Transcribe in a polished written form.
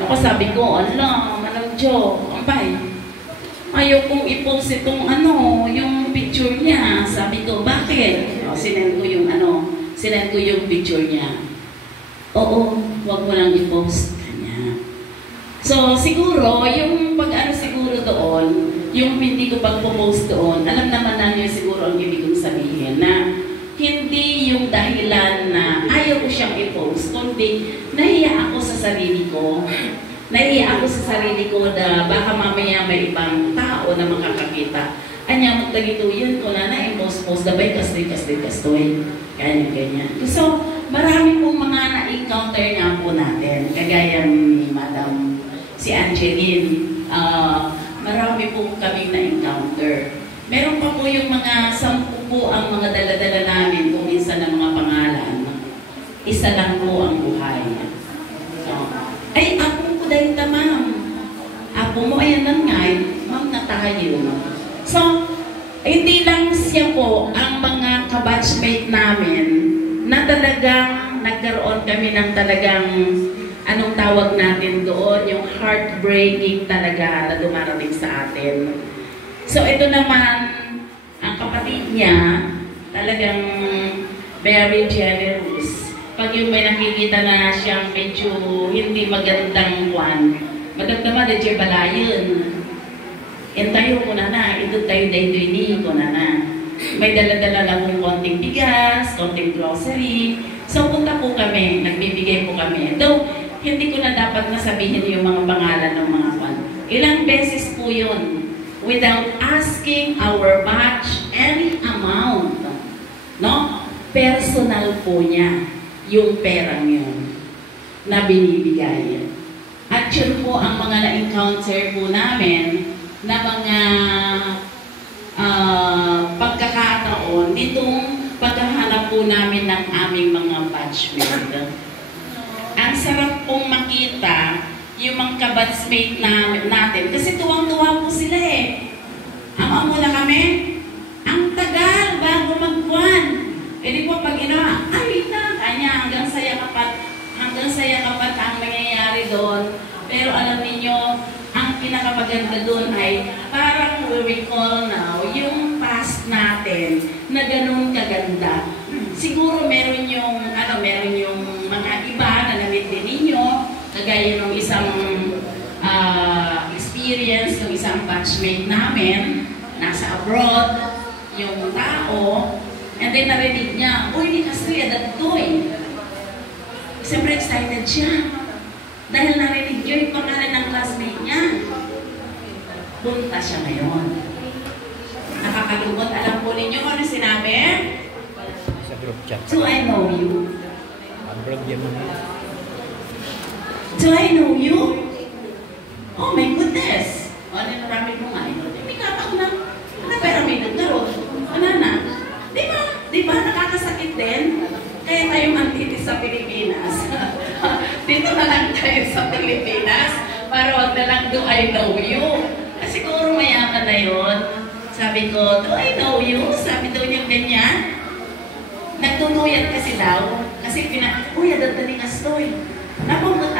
Ako sabi ko, ala, Manang Jo, ampay. Ayaw kong i-post itong yung picture niya. Sabi ko, bakit? O, sinend ko yung picture niya. Oo, huwag mo lang i-post. Kanya. So, siguro, yung pag-ano siguro doon, yung hindi ko pag-post doon, alam naman na niyo siguro ang ibig kong sabihin na hindi yung dahilan na ayaw ko siyang i-post, kundi nahiya ako sa sarili ko. Nahiya ako sa sarili ko na baka mamaya may ibang tao na makakakita. Anya, magtagituyan ko na i-post-post, dabay kastoy. Ganyan. So, marami pong mga na-encounter nga po natin. Kagaya ni Madam, si Angeline, marami po kaming na-encounter. Meron pa po yung mga 10 po ang mga dala-dala namin kung minsan ng mga pangalan. Isa lang po ang buhay. So, ay, ako po dahil ta, ma'am. Ako mo, ayan lang nga, ma'am, natayo. So, hindi lang siya po ang mga kabatchmate namin na talagang nagkaroon kami ng talagang anong tawag natin doon, yung heartbreaking talaga na dumarating sa atin. So, ito naman, ang kapatid niya, talagang very generous. Pag yung may nakikita na siyang medyo hindi magandang kwan, madagdaman na siya balayon. Entayo ko na, ito tayo daydoy ko na. May dala-dala lang kong konting bigas, konting grocery. So, punta po kami, nagbibigay po kami. Though, hindi ko na dapat nasabihin yung mga pangalan ng mga kwan. Ilang beses po yun, without asking our batch any amount. No? Personal po niya yung perang yun na binibigay. At yun po ang mga na-encounter po namin na mga pagkakataon nitong paghahanap po namin ng aming mga batchmate. Ang sarap pong makita yung mga kabatchmate natin kasi tuwang-tuwa po sila eh. Ama muna kami, ang tagal bago magkuhan. E di po pag ay na, kanya hanggang saya kapat ang nangyayari doon. Pero alam niyo, ang pinakapaganda doon ay parang we recall now yung past natin na ganun kaganda. Siguro meron yung mga iba na namit din ninyo, kagaya ng isang experience ng isang batchmate namin, nasa abroad, yung tao, and then narinig niya, uy, ni Kastoy, adagtoy. Siyempre excited siya. Dahil narinig niyo yung pangalan ng classmate niya. Punta siya ngayon. Nakakalungkot. Alam po ninyo kung ano sinabi? Sa group chat. Do I know you? Abroad yan mo. Do I know you? Oh my goodness! O, ano yung marami mo nga? May kata ko na. Ano pero may nagkaroon? Ano na? Di ba? Nakakasakit din? Kaya tayong antitis sa Pilipinas. Dito na lang tayo sa Pilipinas para wag na lang do I know you. Kasi siguro mayaman na yun. Sabi ko, do I know you? Sabi daw niya ganyan. Nagtutuyat kasi daw. Kasi uy, adagdaling Kastoy. Napamot